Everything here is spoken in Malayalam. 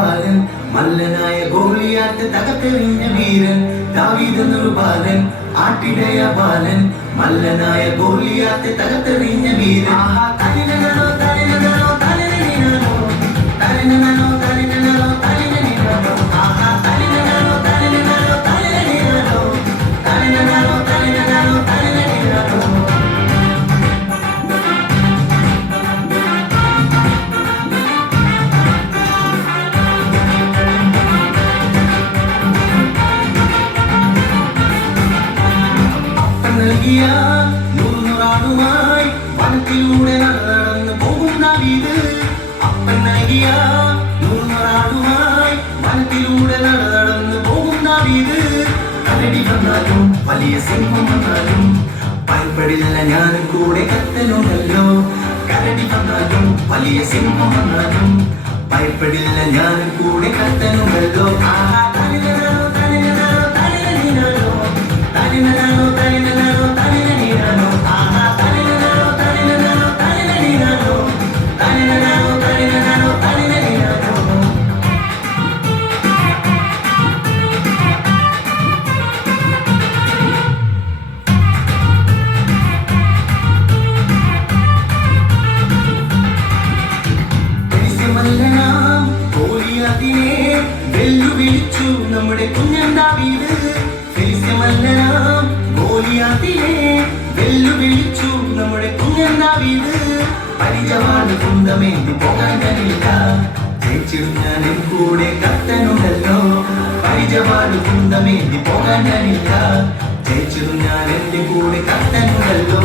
ബാലൻ മല്ലനായ ഗോലിയാത്ത് തകർത്തെറിഞ്ഞ വീരൻ ദാവീദെന്നൊരു ബാലൻ ആട്ടിടയ ബാലൻ മല്ലനായ ഗോലിയാത്ത് തകർത്തെറിഞ്ഞ വീരൻ തലിനനോ തലിനനോ തലിനനോ തലിനനോ തലിനനോ തലിനനോ ആഹാ തലിനനോ തലിനനോ തലിനനോ തലിനനോ തലിനനോ തലിനനോ നൽകിയ നൂറാണുമായി വനത്തിലൂടെ നടന്നു പോകും ദാവീദ് അപ്പൻ നൽകിയ നൂറാണുമായി വനത്തിലൂടെ നടന്നു പോകും ദാവീദ് കരടി വന്നാലും വലിയ സിംഹം വന്നാലും ഭയപ്പെടില്ല ഞാനും കൂടെ കത്തനുണ്ടല്ലോ കരടി വന്നാലും വലിയ സിംഹം വന്നാലും ഭയപ്പെടില്ല ഞാനും കൂടെ കത്തനുണ്ടല്ലോ ആഹാ തലിനനോ തലിനനോ തലിനനോ തലിനനോ തലിനനോ തലിനനോ ആഹാ തലിനനോ തലിനനോ തലിനനോ തലിനനോ തലിനനോ തലിനനോ മല്ലനാം ഗോലിയാത്തിനെ വെല്ലുവിളിച്ചു നമ്മുടെ കുഞ്ഞൻ ദാവീദ് ഫെലിസ്ത്യമല്ലനാം ഗോലിയാത്തിനെ വെല്ലുവിളിച്ചു നമ്മുടെ കുഞ്ഞൻ ദാവീദ് പരിചവാണ് കുന്തമേന്തി പോകാൻ കഴിയില്ല ജയിച്ചിടും ഞാനും കൂടെ കത്തനുണ്ടല്ലോ പരിചവാണ് കുന്തമേന്തി പോകാൻ കഴിയില്ല ജയിച്ചിടും ഞാൻ എന്റെ കൂടെ കത്തനുണ്ടല്ലോ